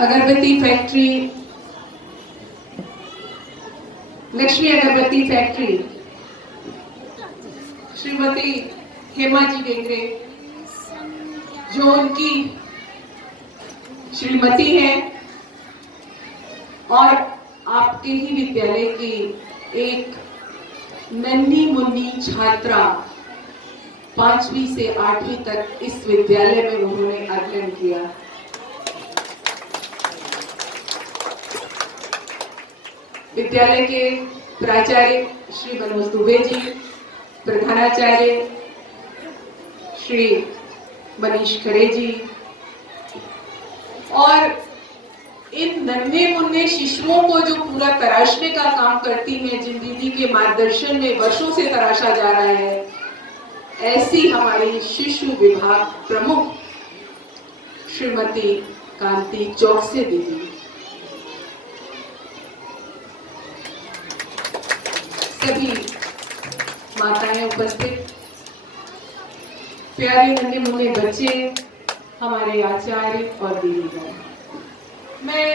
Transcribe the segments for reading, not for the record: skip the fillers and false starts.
अगरबत्ती फैक्ट्री, लक्ष्मी अगरबत्ती फैक्ट्री, श्रीमती हेमा जी डेंगरे, जो उनकी श्रीमती है और आपके ही विद्यालय की एक नन्ही मुन्नी छात्रा 5वीं से 8वीं तक इस विद्यालय में उन्होंने अध्ययन किया। विद्यालय के प्राचार्य श्री मनोज दुबे जी, प्रधानाचार्य श्री मनीष खरे जी और इन नन्हे मुन्ने शिशुओं को जो पूरा तराशने का काम करती हैं, जिन दीदी के मार्गदर्शन में वर्षों से तराशा जा रहा है, ऐसी हमारी शिशु विभाग प्रमुख श्रीमती कांति चौकसे दीदी, सभी माताएं उपस्थित, प्यारे नन्हे मुन्ने बच्चे, हमारे आचार्य और दीदीगण, मैं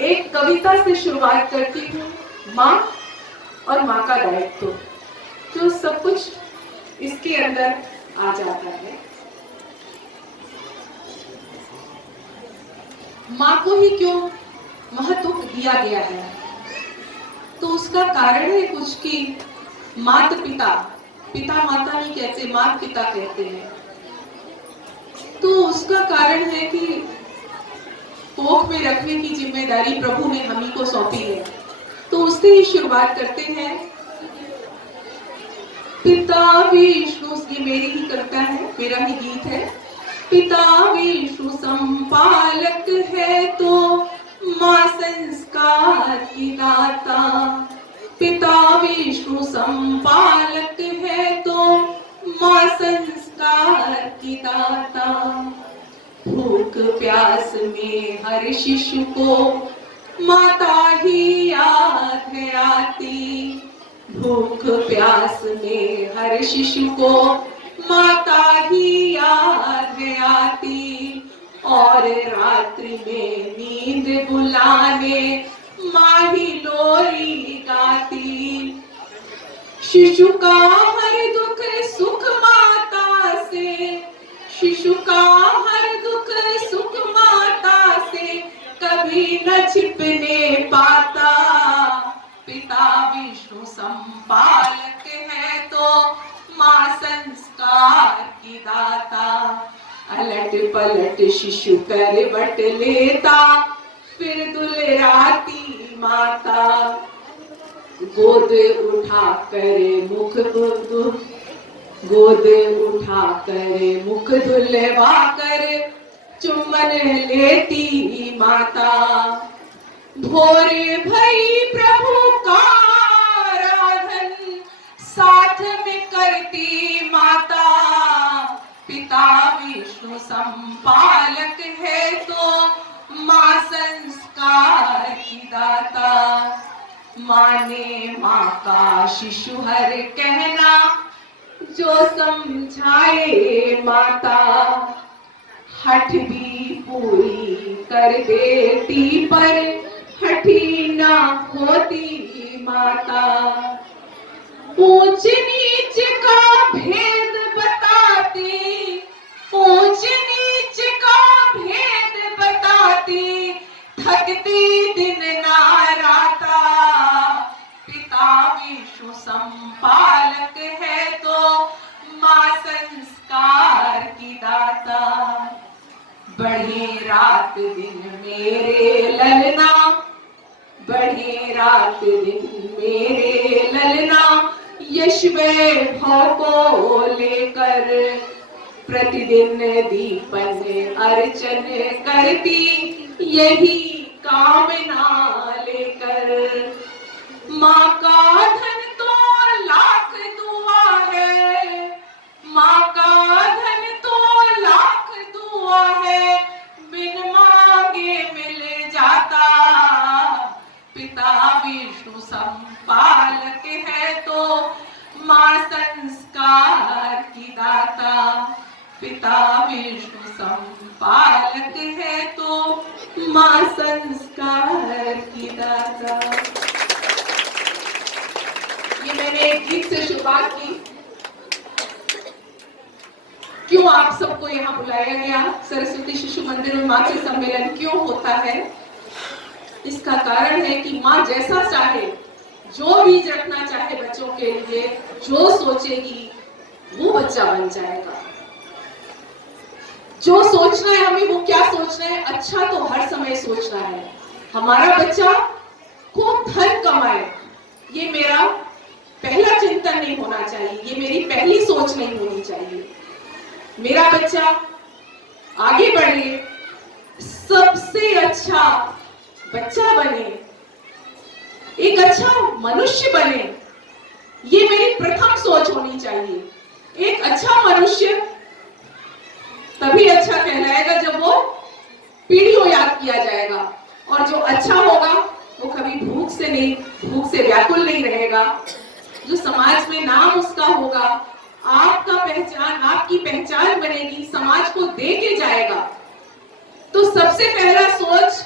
एक कविता से शुरुआत करती हूँ। माँ और माँ का दायित्व, जो सब कुछ इसके अंदर आ जाता है। माँ को ही क्यों महत्व दिया गया है, तो उसका कारण है कुछ कि माता पिता, पिता माता नहीं कहते, माता पिता कहते हैं। तो उसका कारण है कि कोख में रखने की जिम्मेदारी प्रभु ने हम ही को सौंपी है। तो उससे ही शुरुआत करते हैं। पिता विष्णु, ये मेरी ही कविता है, मेरा ही गीत है। पिता विष्णु संपालक है तो माँ संस्कार की दाता। पिता विष्णु संपालक है तो माँ संस्कार की दाता। भूख प्यास में हर शिशु को माता ही याद है आती। भूख प्यास में हर शिशु को माता ही याद है आती। और रात्रि में नींद बुलाने माँ ही लोरी गाती। शिशु का हर दुख सुख माता से, शिशु का हर दुख सुख माता से कभी न छिपने पाता। पिता विष्णु संपालक है तो माँ संस्कार की दाता। अलट पलट शिशु करवट लेता फिर दुलराती माता। गोद उठा कर मुख गोद उठा कर मुख धुलवा कर चुम्बन लेती माता। भोरे भई प्रभु का आराधन साथ में करती माता। पिता विष्णु संपालक है तो माँ संस्कार की दाता। माँ ने माँ का शिशु हर कहना जो समझाए माता। हठ भी पूरी कर देती पर हठी ना होती माता। ऊंच नीच का भेद बताती, ऊंच नीच का भेद बताती, थकती दिन ना राता। पिता विष्णु संपालक है तो माँ संस्कार की दाता। बढ़े रात दिन मेरे ललना, बढ़े रात दिन मेरे ललना, यश वैभव को लेकर प्रतिदिन दीपन अर्चन करती यही कामना लेकर। माँ का धन तो लाख दुआ है, माँ का धन तो लाख दुआ है, बिन मांगे मिल जाता। पिता विष्णु संपालक है तो माँ संस्कार की दाता। पिता विष्णु संपालक है तो माँ संस्कार की दाता। ये मैंने एक गीत से शुरुआत की। क्यों आप सबको यहाँ बुलाया गया, सरस्वती शिशु मंदिर में मातृ सम्मेलन क्यों होता है? इसका कारण है कि माँ जैसा चाहे, जो भी रखना चाहे बच्चों के लिए, जो सोचेगी वो बच्चा बन जाएगा। जो सोचना है हमें, वो क्या सोचना है? अच्छा तो हर समय सोचना है। हमारा बच्चा खूब धन कमाए, ये मेरा पहला चिंतन नहीं होना चाहिए, ये मेरी पहली सोच नहीं होनी चाहिए। मेरा बच्चा आगे बढ़े, सबसे अच्छा बच्चा बने, एक अच्छा मनुष्य बने, ये मेरी प्रथम सोच होनी चाहिए। एक अच्छा मनुष्य तभी अच्छा कहलाएगा जब वो पीढ़ियों याद किया जाएगा, और जो अच्छा होगा वो कभी भूख से व्याकुल नहीं रहेगा। जो समाज में नाम उसका होगा, आपका पहचान, आपकी पहचान बनेगी, समाज को दे के जाएगा। तो सबसे पहला सोच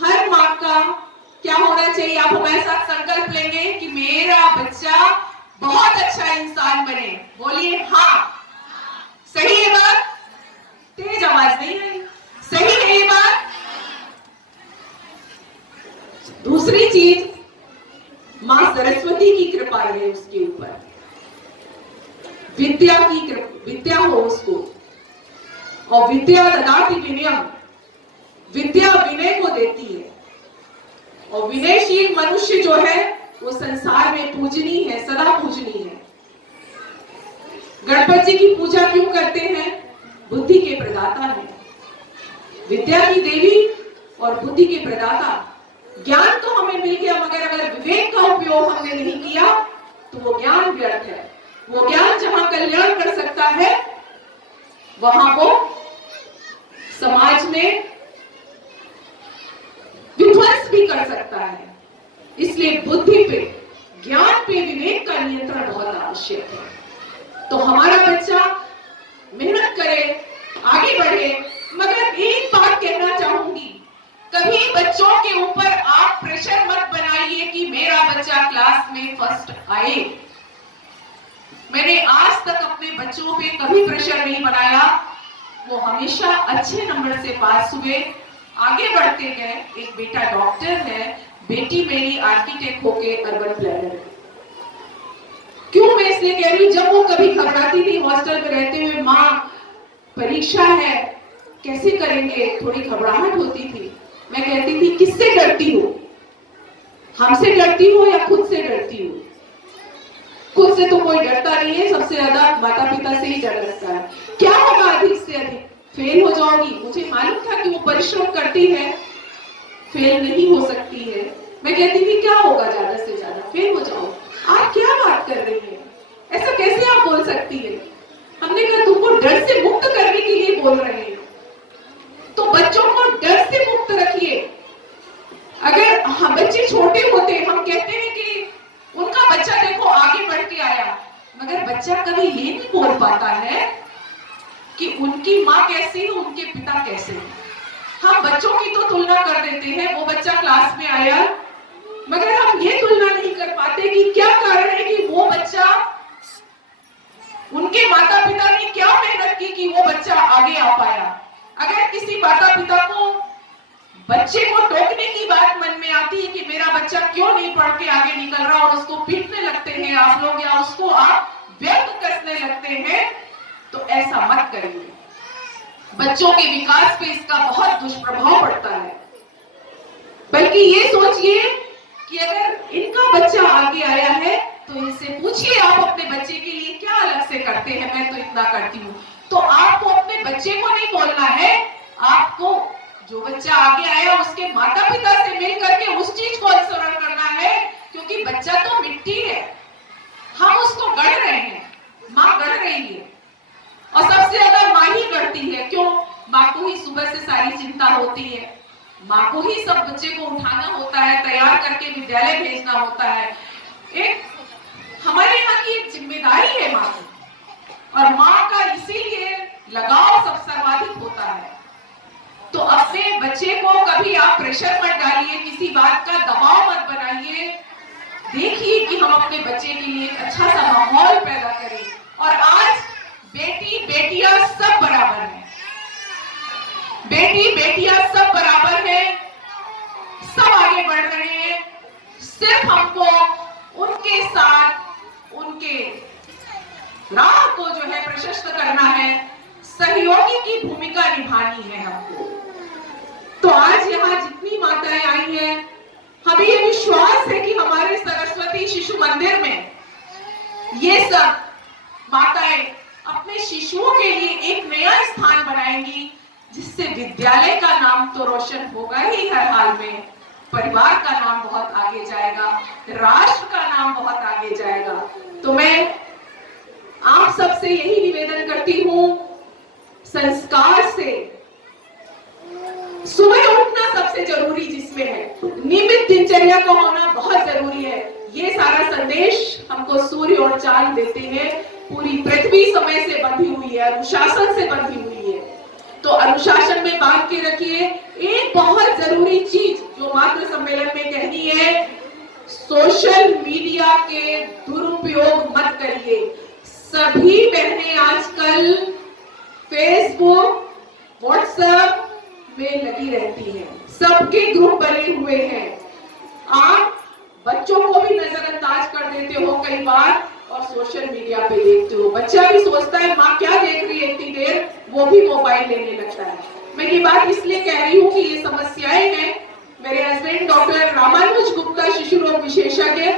हर माँ का क्या होना चाहिए? आप हमारे साथ संकल्प लेंगे कि मेरा बच्चा बहुत अच्छा इंसान बने। बोलिए हाँ। सही है बात? तेज आवाज नहीं है, सही है ये बात? दूसरी चीज, मां सरस्वती की कृपा रहे उसके ऊपर, विद्या हो उसको। और विद्या ददाति विनयम, विद्या विनय को देती है। और विनयशील मनुष्य जो है वो संसार में पूजनीय है, सदा पूजनीय है। गणपति जी की पूजा क्यों करते हैं? बुद्धि के प्रदाता है, विद्या की देवी और बुद्धि के प्रदाता। ज्ञान तो हमें मिल गया, मगर अगर विवेक का उपयोग हमने नहीं किया तो वो ज्ञान व्यर्थ है। वो ज्ञान जहां कल्याण कर सकता है, वहां वो समाज में विध्वंस भी कर सकता है। इसलिए बुद्धि पे, ज्ञान पे विवेक का नियंत्रण बहुत आवश्यक है। तो हमारा बच्चा मेहनत करे, आगे बढ़े। मगर एक बात कहना चाहूंगी, कभी बच्चों के ऊपर आप प्रेशर मत बनाइए कि मेरा बच्चा क्लास में फर्स्ट आए। मैंने आज तक अपने बच्चों पे कभी प्रेशर नहीं बनाया। वो हमेशा अच्छे नंबर से पास हुए, आगे बढ़ते गए। एक बेटा डॉक्टर है, बेटी मेरी आर्किटेक्ट होके अर्बन प्लानर। क्यों मैं इसलिए कह रही हूँ, जब वो कभी घबराती थी हॉस्टल में रहते हुए, माँ परीक्षा है कैसे करेंगे, थोड़ी घबराहट होती थी। मैं कहती थी किससे डरती हो? हमसे डरती हो या खुद से डरती हो? खुद से तो कोई डरता नहीं है, सबसे ज्यादा माता पिता से ही डर लगता है। क्या होगा अधिक से अधिक? फेल हो जाओगी। मुझे मालूम था कि वो परिश्रम करती है, फेल नहीं हो सकती है। मैं कहती थी क्या होगा, ज्यादा से ज्यादा फेल हो जाओ। आप क्या बात कर रही है, ऐसा कैसे आप बोल सकती है? हमने कहा तुमको डर से मुक्त करने के लिए बोल रहे हैं, तो बच्चों को डर से मुक्त रखिए। अगर हम बच्चे छोटे होते, हम कहते हैं कि उनका बच्चा देखो आगे बढ़ के आया, मगर बच्चा कभी ये नहीं बोल पाता है कि उनकी माँ कैसी है, उनके पिता कैसे हैं। हम बच्चों की तो तुलना कर देते हैं, वो बच्चा क्लास में आया, मगर हम ये तुलना नहीं कर पाते कि क्या कारण है कि वो बच्चा, उनके माता पिता ने क्या मेहनत की कि वो बच्चा आगे आ पाया। अगर किसी माता पिता को बच्चे को टोकने की बात मन में आती है कि मेरा बच्चा क्यों नहीं पढ़ के आगे निकल रहा, और उसको पीटने लगते हैं आप लोग, या उसको आप व्यर्थ कसने लगते हैं, तो ऐसा मत करिए। बच्चों के विकास पे इसका बहुत दुष्प्रभाव पड़ता है। बल्कि ये सोचिए कि अगर इनका बच्चा आगे आया है तो इनसे पूछिए आप अपने बच्चे के लिए क्या अलग से करते हैं। मैं तो इतना करती हूँ। तो आपको अपने बच्चे को नहीं बोलना है, आपको जो बच्चा आगे आया उसके माता पिता से मिल करके उस चीज को अनुसरण करना है, क्योंकि बच्चा तो मिट्टी है, हम उसको गढ़ रहे हैं, माँ गढ़ रही है। और सबसे ज्यादा माँ ही गढ़ती है। क्यों? माँ को ही सुबह से सारी चिंता होती है, माँ को ही सब बच्चे को उठाना होता है, तैयार करके विद्यालय भेजना होता है। एक हमारे यहाँ की एक जिम्मेदारी है माँ की, और माँ का इसीलिए लगाव सब सर्वाधिक होता है। तो अपने अपने बच्चे को कभी आप प्रेशर मत डालिए, किसी बात का दबाव मत बनाइए। देखिए कि हम अपने बच्चे के लिए एक अच्छा सा माहौल पैदा करें। और आज बेटी बेटियां सब बराबर हैं, बेटी बेटियां सब बराबर हैं, सब आगे बढ़ रहे हैं। सिर्फ हमको उनके साथ उनके राह को जो है प्रशस्त करना है, सहयोगी की भूमिका निभानी है हमको। तो आज यहाँ जितनी माताएं आई हैं, हमें ये विश्वास है कि हमारे सरस्वती शिशु मंदिर में ये सब माताएं अपने शिशुओं के लिए एक नया स्थान बनाएंगी, जिससे विद्यालय का नाम तो रोशन होगा ही हर हाल में, परिवार का नाम बहुत आगे जाएगा, राष्ट्र का नाम बहुत आगे जाएगा। तो मैं आप सबसे यही निवेदन करती हूं, संस्कार से सुबह उठना सबसे जरूरी जिसमें है, नियमित दिनचर्या को होना बहुत जरूरी है। ये सारा संदेश हमको सूर्य और चांद देते हैं। पूरी पृथ्वी समय से बंधी हुई है, अनुशासन से बंधी हुई है। तो अनुशासन में बांध के रखिए। एक बहुत जरूरी चीज जो मातृ सम्मेलन में कहनी है, सोशल मीडिया के दुरुपयोग मत करिए। सभी बहनें आजकल फेसबुक, व्हाट्सएप में लगी रहती हैं, सबके ग्रुप बने हुए हैं। आप बच्चों को भी नजरअंदाज कर देते हो कई बार और सोशल मीडिया पे देखते हो। बच्चा भी सोचता है माँ क्या देख रही है इतनी देर, वो भी मोबाइल लेने लगता है। मैं ये बात इसलिए कह रही हूँ कि ये समस्याएं हैं। मेरे हस्बैंड डॉक्टर रामानुज गुप्ता, शिशु रोग विशेषज्ञ,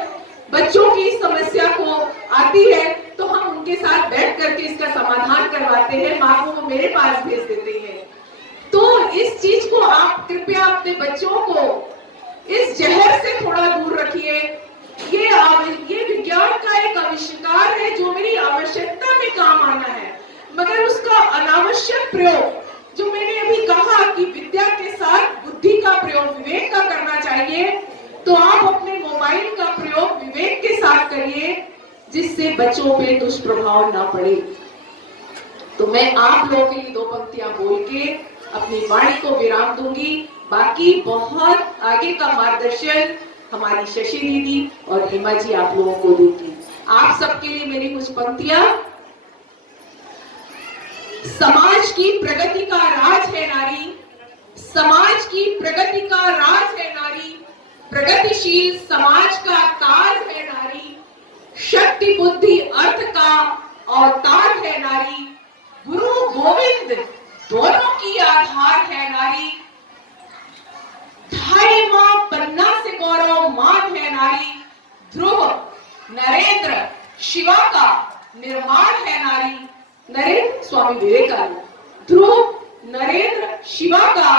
बच्चों की समस्या को आती है तो हम उनके साथ बैठ करके इसका समाधान करवाते हैं, माँ को वो मेरे पास भेज देते हैं। तो इस चीज को आप कृपया अपने बच्चों को इस जहर से थोड़ा दूर रखिए। ये विज्ञान का एक आविष्कार है जो मेरी आवश्यकता में काम आना है, मगर उसका अनावश्यक प्रयोग, जो मैंने अभी कहा कि विद्या के साथ बुद्धि का प्रयोग, विवेक का करना चाहिए, तो आप अपने मोबाइल का प्रयोग विवेक के साथ करिए, जिससे बच्चों पे दुष्प्रभाव ना पड़े। तो मैं आप लोगों के लिए दो पंक्तियां बोल के अपनी वाणी को विराम दूंगी। बाकी बहुत आगे का मार्गदर्शन हमारी शशि दीदी और हेमा जी आप लोगों को देंगी। आप सबके लिए मेरी कुछ पंक्तियां। समाज की प्रगति का राज है नारी, समाज की प्रगति का राज है नारी, प्रगतिशील समाज का ताज है नारी, शक्ति बुद्धि अर्थ का अवतार है नारी, गुरु गोविंद दोनों की आधार है नारी, ढाई मां पन्ना से गौरव मान है नारी, ध्रुव नरेंद्र शिवा का निर्माण है नारी। नरेंद्र स्वामी विवेकानंद, ध्रुव नरेंद्र शिवा का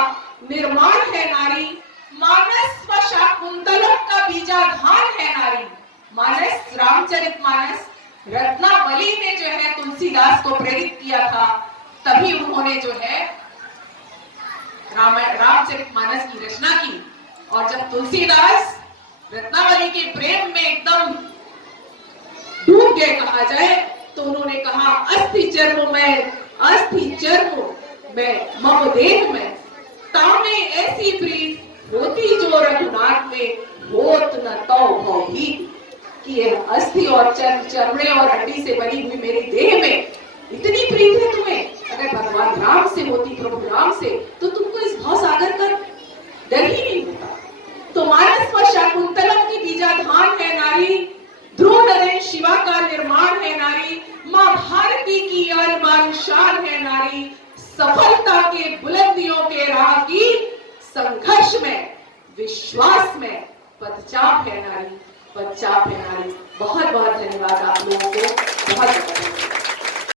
निर्माण है नारी, मानस व शाकुंतलम का बीजाधान है नारी। मानस रामचरितमानस रत्नावली ने जो है तुलसीदास को प्रेरित किया था, तभी उन्होंने जो है रामचरितमानस की रचना की। और जब तुलसीदास रत्नावली के प्रेम में एकदम डूब गए कहा जाए, तो उन्होंने कहा अस्थि चर्म में, अस्थि चर्म में मम देह में, तामे ऐसी प्रीत होती जो रघुनाथ में, होत न तो भवभीत। कि यह अस्थि और चमड़े और हड्डी से बनी हुई मेरी देह में इतनी प्रीत है तुम्हें, अगर भगवान राम से होती, प्रभु राम से, तो तुमको इस भाव सागर का डर ही नहीं होता। तो मानस व शाकुंतलम की बीजाधान है नारी, ध्रुव नरेंद्र शिवा का निर्माण है नारी, मां भारती की अरमान शान है नारी, सफलता के बुलंदियों के राह की संघर्ष में, विश्वास में पदचाप है नारी, पदचाप है नारी। बहुत बहुत धन्यवाद आप लोगों को, बहुत बहुत